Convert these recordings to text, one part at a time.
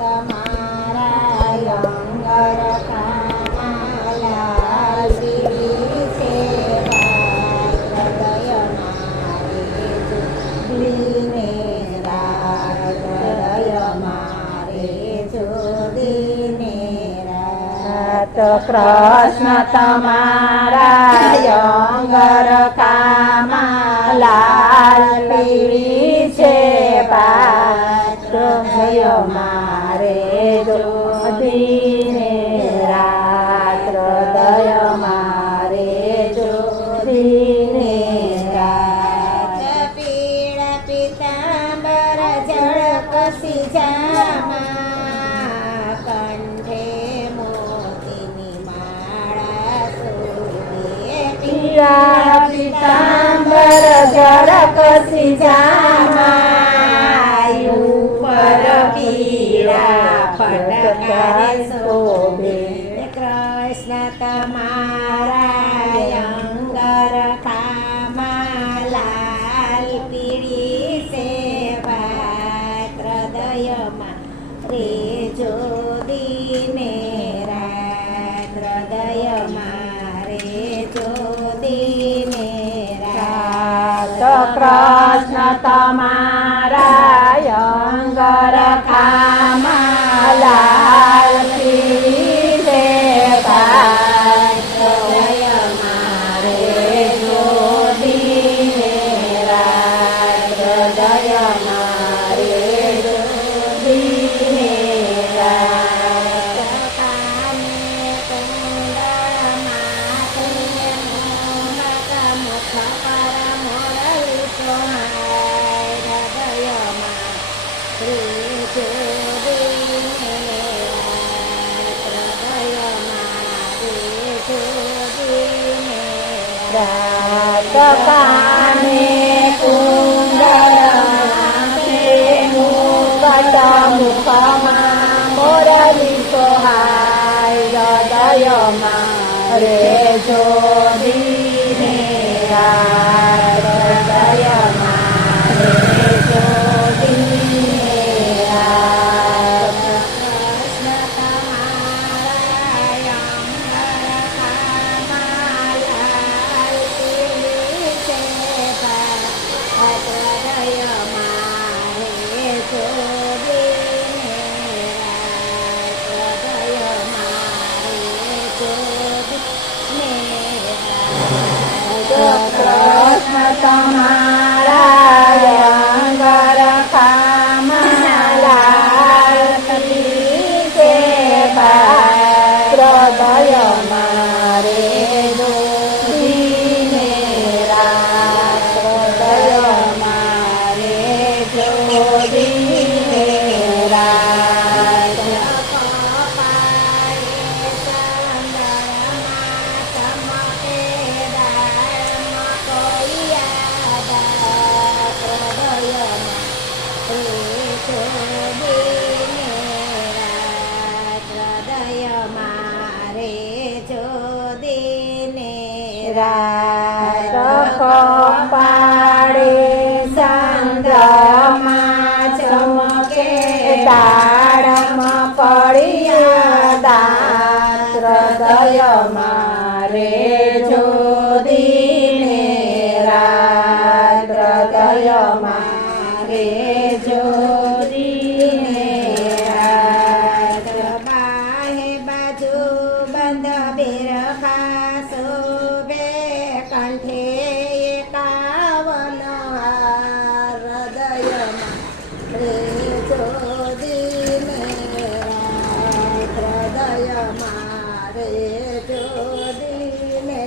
તમારા અંગર કામલાલ પીડી છે હૃદય મારે જોડીને રાત હૃદય મારે જોડીને રાત કૃષ્ણ તમારા અંગર કામલાલ પીડી છે હૃદય મારે જોડીને રાત હૃદય મારે જોડીને રાત પીળ પીતાંબર જળ કસી જામા કંઠે મોતીની માળા સોને પીળા પીતાંબર જળ કસી જામા પીળા ફટકારે શોભે કૃષ્ણ તમારા અંગર કામલાલ પીળી સેવા હૃદયમાં રે જોડીને રાત હૃદયમાં રે જોડીને રાત કૃષ્ણ તમારા અંગર કામલાલ પીળી સેવા હૃદય મારે જોડીને રાત હૃદય મારે જોડીને રાત કાને કુંડા માથે મોમક મુખ પર મોરલી સોહાય હૃદયમાં રે જોડીને રાત કાને કુંડળ માથે મુકટ મુખમાં મોરલી સોહાય હૃદયમાં રે જોડીને રાત હૃદયમાં રે જોડીને રાત કૃષ્ણ તમારા અંગર કામલાલ પીળી સેવા હૃદય મારે જોડીને રાત હૃદય મારે જોડીને રાત કૃષ્ણ તમારા અંગર કામલાલ પીળી સેવા હૃદય મારે જોડીને રાત હૃદય મારે જોડીને રાત કપાળે ચંદ્રમાં ચમકે દાળમાં કોઈયા દાત હૃદયમાં રે જોડીને રાત હૃદય મારે જોડીને રાત કપાળે ચંદ્રમાં ચમકે દાળમાં કોઈયા દાત હૃદય મારે જોડીને રાત હૃદય મારે જોડીને રાત બાહે બાજુ બંધ બેરખા શોભે કંઠે એકાવન હાર હૃદયમાં રે જોડીને રાત હૃદયમાં રે જોડીને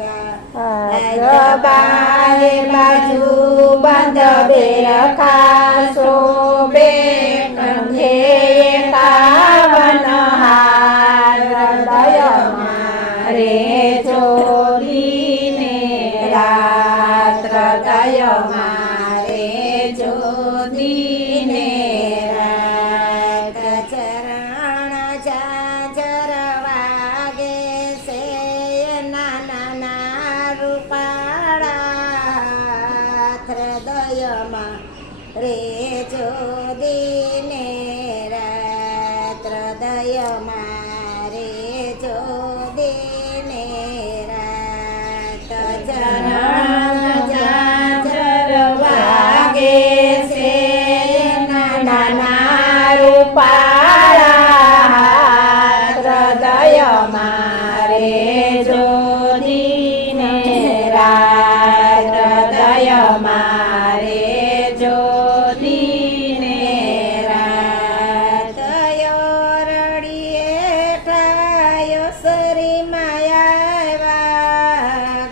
રાત બાહે બાજુ બંધ બેરખા શોભે કંઠે એકાવન હાર હૃદયમાં રે જોડીને રાત હૃદયમાં રે જોડીને રાત ચરણ જાજર વાગે છે નાના ના રૂપાળા હૃદયમાં રે જો હૃદય મારે જોદીને રાત ચરણ ઝાંઝર વાગે છે નાના રૂપાળા હૃદય મારે જોદીને રાત હૃદય મારે જોદીને રાત રડીએ ઠાયો સરી માયા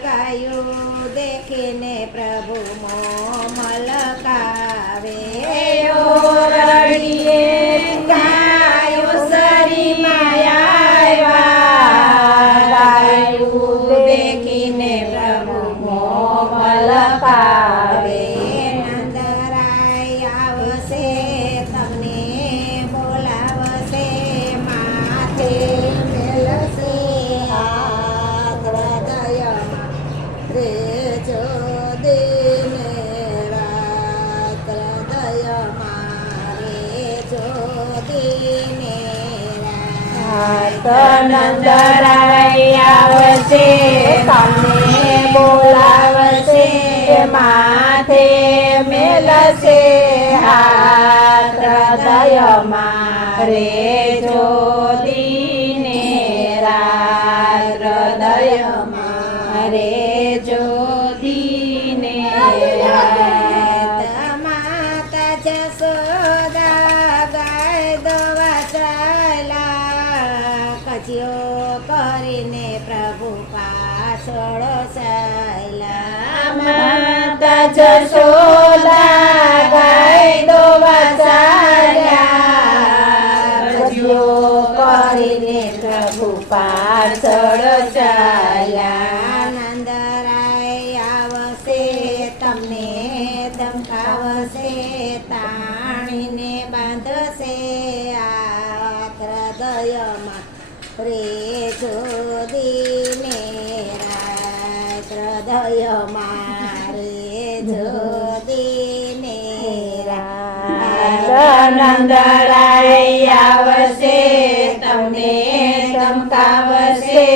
ગાયું દેખીને પ્રભુ મલકાવે રડીએ ગાયું સરી માયા ગાયું દેખીને પ્રભુ મલકાવે નંદરાય આવશે તમને બોલાવશે માથે મેલશે હાથ હૃદયમાં રે જોદીને રાત હૃદયમાં રે જોદીને રાત નંદરાય આવશે તમને બોલાવશે માથે મેલશે હાથ હૃદયમાં રે જોદીને રાત હૃદયમાં રે જોદીને રાત માતા જશોદા ગાય દવા ચાલા કજિયો કરીને પ્રભુ પાછળ ચાલ્યા માતા જશોદા ગાય દવા ચાલ્યા કજિયો કરીને પ્રભુ પાછળ ચાલ્યા નંદરાય આવશે તમને ધમકાવશે તાણીને બાંધશે હાથ હૃદયમાં રે જોદીને રાત હૃદયમાં રે જોદીને રાત નંદરાય આવશે તમને ધમકાવશે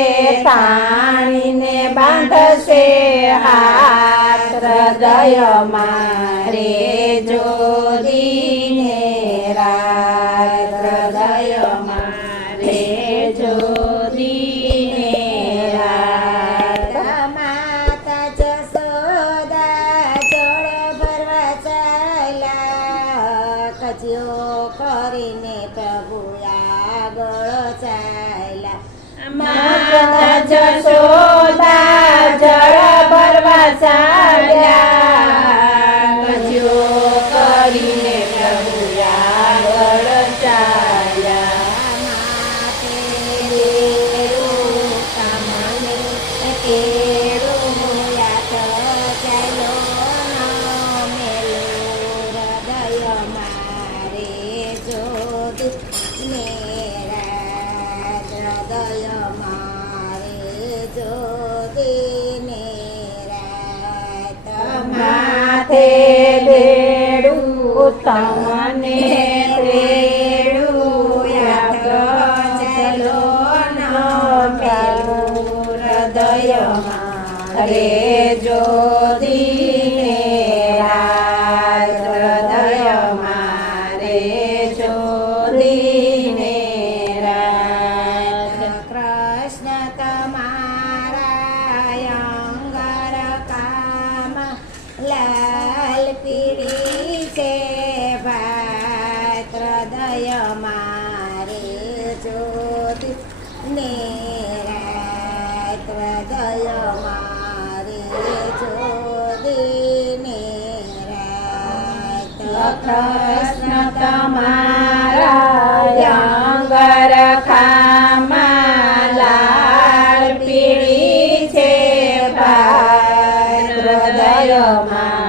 તાણીને બાંધશે હાથ હૃદયમાં રે જોદીને રાત હૃદયમાં રે જોદીને રાત માતા જશોદા જળ ભરવા ચાલ્યા કજિયો કરીને પ્રભુ આગળ ચાલ્યા માતા જશોદા જળ ભરવા ચાલ્યા કજિયો કરીને પ્રભુ આગળ ચાલ્યા માથે લેરું કામને કેળું યાદ ચાલ્યો મેલું હૃદય મારે જોદીને રાત હૃદય મારે જોદીને રાત માથે બેડું તમને બેડું યાદ ચલો મેલું હૃદય મારે જોદીને રાત હૃદય મારે જોદીને રાત કૃષ્ણ તમારા અંગર કામ લાલ પીળી છે ભાત હૃદય મારે જોદીને રાત હૃદય મારે જોદીને રાત કૃષ્ણ તમારા અંગર ખામાં લાલ પીળી છે ભાત હૃદય મારે